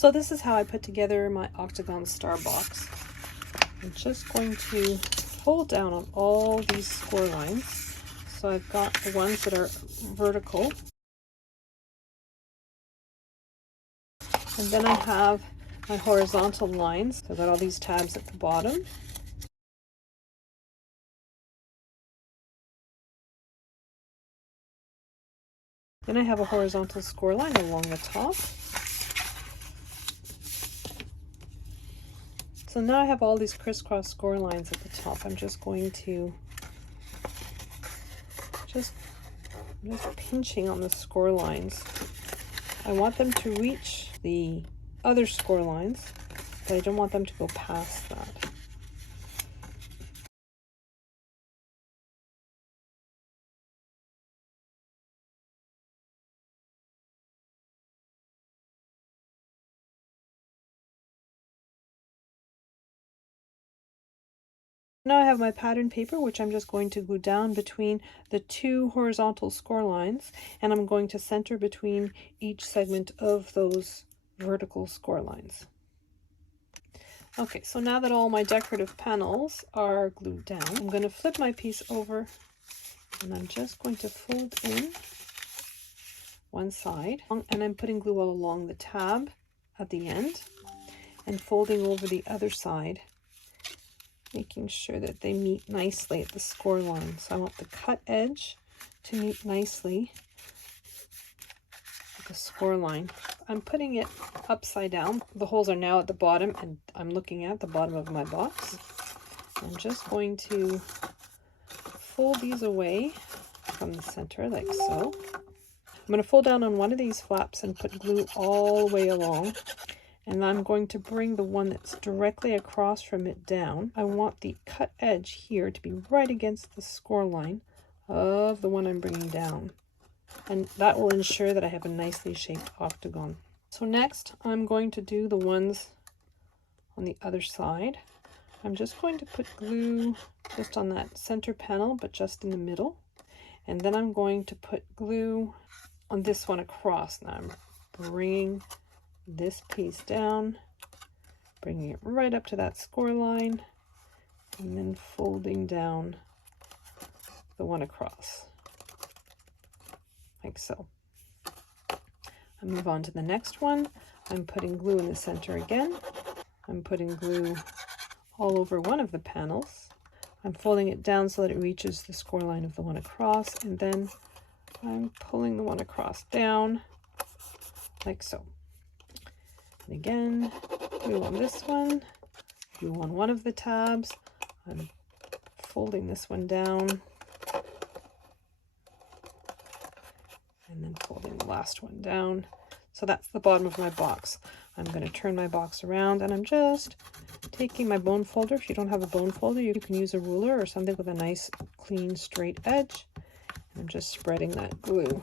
So this is how I put together my Octagon Star box. I'm just going to fold down on all these score lines. So I've got the ones that are vertical. And then I have my horizontal lines. So I've got all these tabs at the bottom. Then I have a horizontal score line along the top. So now I have all these crisscross score lines at the top. I'm just going to just pinching on the score lines. I want them to reach the other score lines, but I don't want them to go past that. Now I have my pattern paper, which I'm just going to glue down between the two horizontal score lines, and I'm going to center between each segment of those vertical score lines. Okay, so now that all my decorative panels are glued down, I'm going to flip my piece over, and I'm just going to fold in one side, and I'm putting glue all along the tab at the end and folding over the other side, making sure that they meet nicely at the score line. So I want the cut edge to meet nicely at the score line. I'm putting it upside down. The holes are now at the bottom, and I'm looking at the bottom of my box. I'm just going to fold these away from the center like so. I'm going to fold down on one of these flaps and put glue all the way along. And I'm going to bring the one that's directly across from it down. I want the cut edge here to be right against the score line of the one I'm bringing down. And that will ensure that I have a nicely shaped octagon. So next, I'm going to do the ones on the other side. I'm just going to put glue just on that center panel, but just in the middle. And then I'm going to put glue on this one across. Now I'm bringing this piece down, bringing it right up to that score line, and then folding down the one across, like so. I move on to the next one. I'm putting glue in the center again. I'm putting glue all over one of the panels. I'm folding it down so that it reaches the score line of the one across, and then I'm pulling the one across down, like so. And again, glue on this one, glue on one of the tabs. I'm folding this one down, and then folding the last one down. So that's the bottom of my box. I'm going to turn my box around, and I'm just taking my bone folder. If you don't have a bone folder, you can use a ruler or something with a nice, clean, straight edge. I'm just spreading that glue.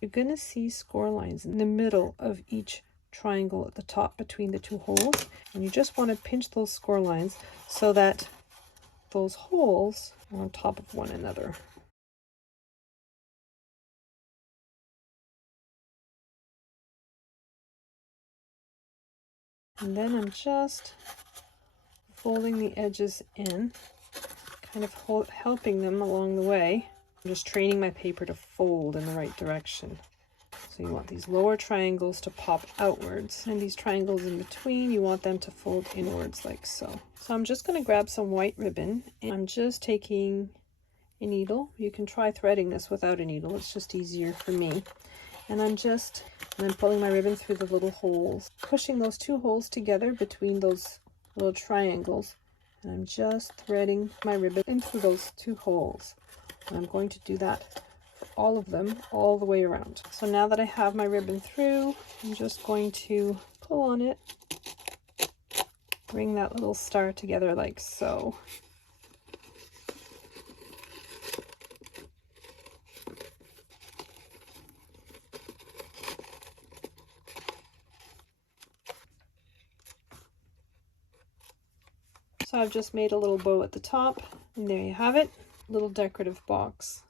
You're going to see score lines in the middle of each triangle at the top between the two holes, and you just want to pinch those score lines so that those holes are on top of one another. And then I'm just folding the edges in, kind of helping them along the way. I'm just training my paper to fold in the right direction. So you want these lower triangles to pop outwards, and these triangles in between, you want them to fold inwards like so. So I'm just going to grab some white ribbon, and I'm just taking a needle. You can try threading this without a needle, it's just easier for me. And I'm then pulling my ribbon through the little holes, pushing those two holes together between those little triangles, and I'm just threading my ribbon into those two holes. And I'm going to do that for all of them, all the way around. So now that I have my ribbon through, I'm just going to pull on it, bring that little star together like so. So I've just made a little bow at the top, and there you have it, little decorative box.